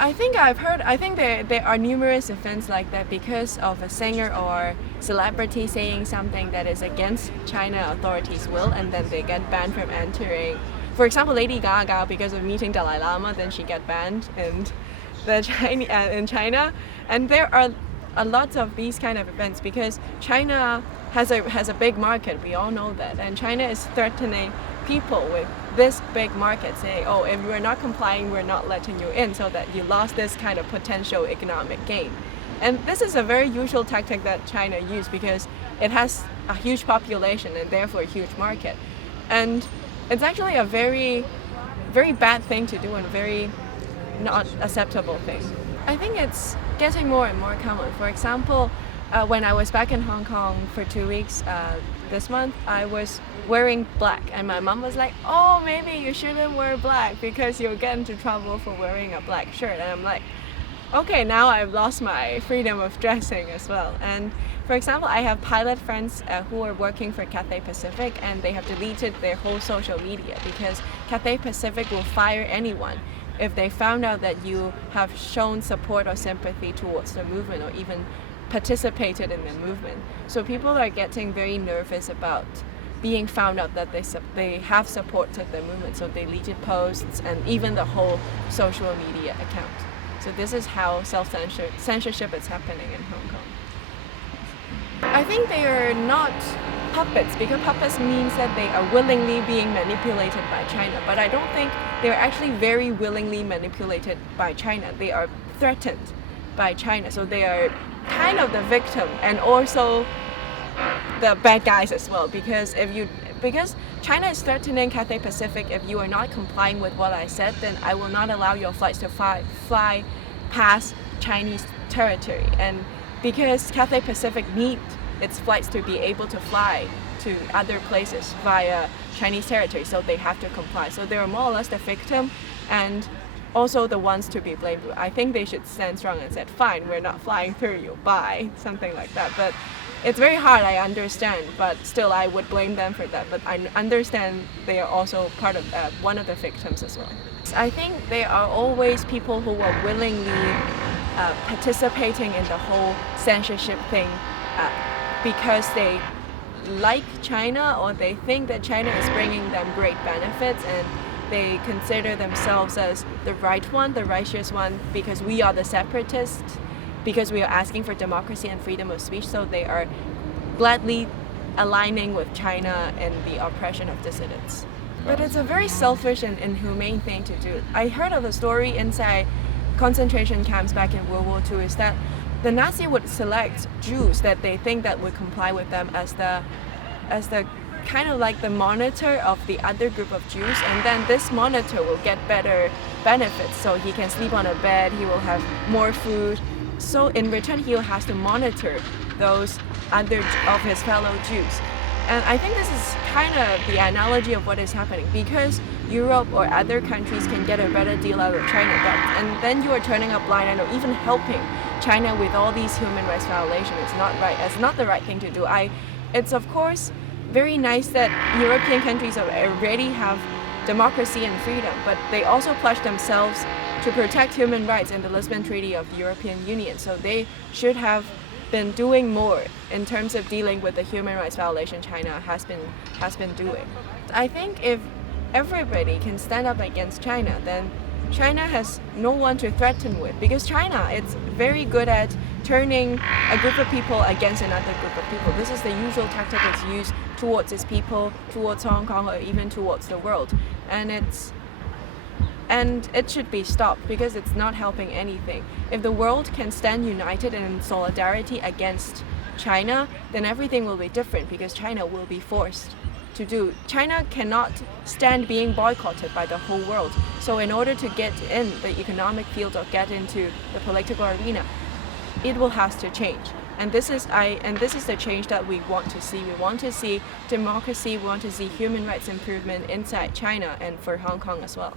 I think there are numerous events like that because of a singer or celebrity saying something that is against China authorities' will, and then they get banned from entering. For example, Lady Gaga, because of meeting Dalai Lama, then she get banned in China. And there are a lot of these kind of events because China has a big market. We all know that, and China is threatening people with this big market, saying, "Oh, if you are not complying, we're not letting you in," so that you lost this kind of potential economic gain. And this is a very usual tactic that China uses because it has a huge population and therefore a huge market. And it's actually a very, very bad thing to do and a very not acceptable thing. I think it's getting more and more common. For example, when I was back in Hong Kong for 2 weeks this month, I was wearing black, and my mom was like, "Oh, maybe you shouldn't wear black because you'll get into trouble for wearing a black shirt." And I'm like, okay, now I've lost my freedom of dressing as well. And for example, I have pilot friends who are working for Cathay Pacific, and they have deleted their whole social media because Cathay Pacific will fire anyone if they found out that you have shown support or sympathy towards the movement or even participated in the movement. So people are getting very nervous about being found out that they have supported the movement, so they deleted posts and even the whole social media account. So this is how censorship is happening in Hong Kong. I think they are not puppets, because puppets means that they are willingly being manipulated by China, but I don't think they're actually very willingly manipulated by China. They are threatened by China, so they are kind of the victim and also the bad guys as well, because China is threatening Cathay Pacific. If you are not complying with what I said, then I will not allow your flights to fly past Chinese territory. And because Cathay Pacific needs its flights to be able to fly to other places via Chinese territory, so they have to comply. So they are more or less the victim and also the ones to be blamed. I think they should stand strong and said, "Fine, we're not flying through you, bye," something like that. But it's very hard, I understand, but still I would blame them for that. But I understand they are also part of one of the victims as well. I think there are always people who are willingly participating in the whole censorship thing because they like China, or they think that China is bringing them great benefits, and they consider themselves as the right one, the righteous one, because we are the separatists, because we are asking for democracy and freedom of speech, so they are gladly aligning with China and the oppression of dissidents. But it's a very selfish and inhumane thing to do. I heard of a story inside concentration camps back in World War II is that the Nazi would select Jews that they think that would comply with them as the kind of like the monitor of the other group of Jews, and then this monitor will get better benefits, so he can sleep on a bed, he will have more food. So in return, he has to monitor those other of his fellow Jews. And I think this is kind of the analogy of what is happening, because Europe or other countries can get a better deal out of China, and then you are turning a blind eye or even helping China with all these human rights violations. It's not right. It's not the right thing to do. It's of course very nice that European countries already have democracy and freedom, but they also pledged themselves to protect human rights in the Lisbon Treaty of the European Union. So they should have been doing more in terms of dealing with the human rights violation China has been doing. I think if everybody can stand up against China, then China has no one to threaten with, because China is very good at turning a group of people against another group of people. This is the usual tactic it's used towards its people, towards Hong Kong, or even towards the world. And it should be stopped because it's not helping anything. If the world can stand united and in solidarity against China, then everything will be different, because China will be forced to do. China cannot stand being boycotted by the whole world. So in order to get in the economic field or get into the political arena, it will have to change. And this is the change that we want to see. We want to see democracy, we want to see human rights improvement inside China and for Hong Kong as well.